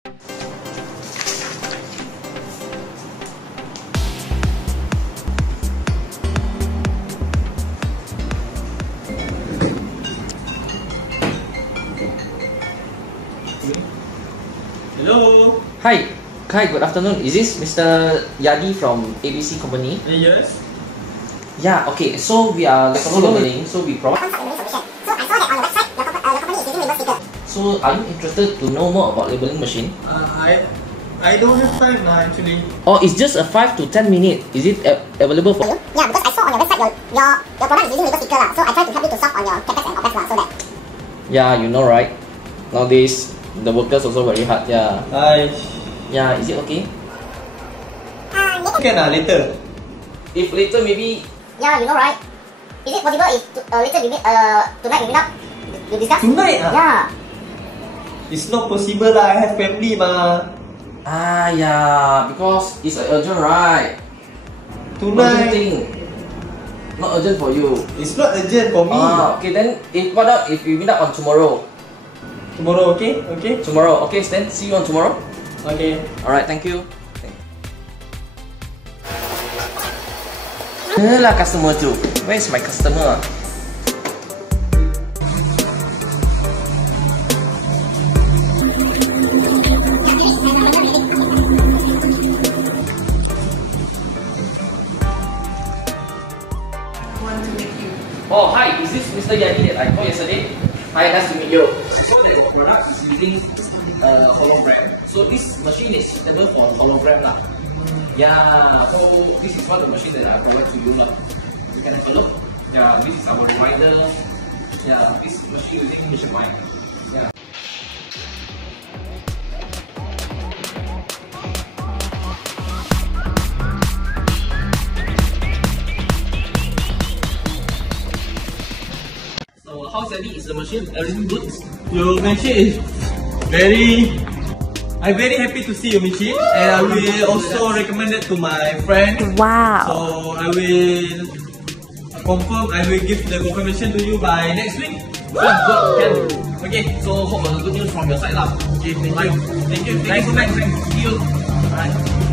Hello. Hi, good afternoon. Is this Mr. Yadi from ABC Company? Yes. Yeah, okay. So we are learning, so we provide. So I saw that on the website, your company is using label sticker. So are you interested to know more about labeling machine? I don't have time actually. Or it's just a 5 to 10 minute. Is it available for you? Yeah, because I saw on your website your product is using label sticker lah. So I try to help you to solve on your CapEx and OpEx lah, so that. Yeah, you know right. Nowadays the workers also very hard. Yeah. Yeah, is it okay? Okay, later. If later maybe. Yeah, you know right. Is it possible if later we meet tonight we meet up to discuss? Tonight? Yeah. It's not possible lah. I have family ma. Yeah, because it's urgent, right? Tonight. Urgent thing. Not urgent for you. It's not urgent for me. Okay then. If we meet up on tomorrow? Tomorrow, okay? Okay. Tomorrow, okay. Then see you on tomorrow. Okay. Alright, thank you. Lah customer tu. Where is my customer? Oh, hi, is this Mr. Yadi that I called yesterday? Hi, nice to meet you. I saw that your product is using hologram. So this machine is suitable for hologram lah. Yeah, so this is one of the machine that I provide to you lah. You can have a look. Yeah, this is our rider. Yeah, this machine using HMI. Yeah. How's Eddie? Is the machine everything good? Your machine is I'm very happy to see your machine, and I will also recommend it to my friend. Wow. So I will confirm. I will give the confirmation to you by next week. Good, can. Okay. So hope good news from your side lah. Okay, thank you. Thank you so much. See you. Alright.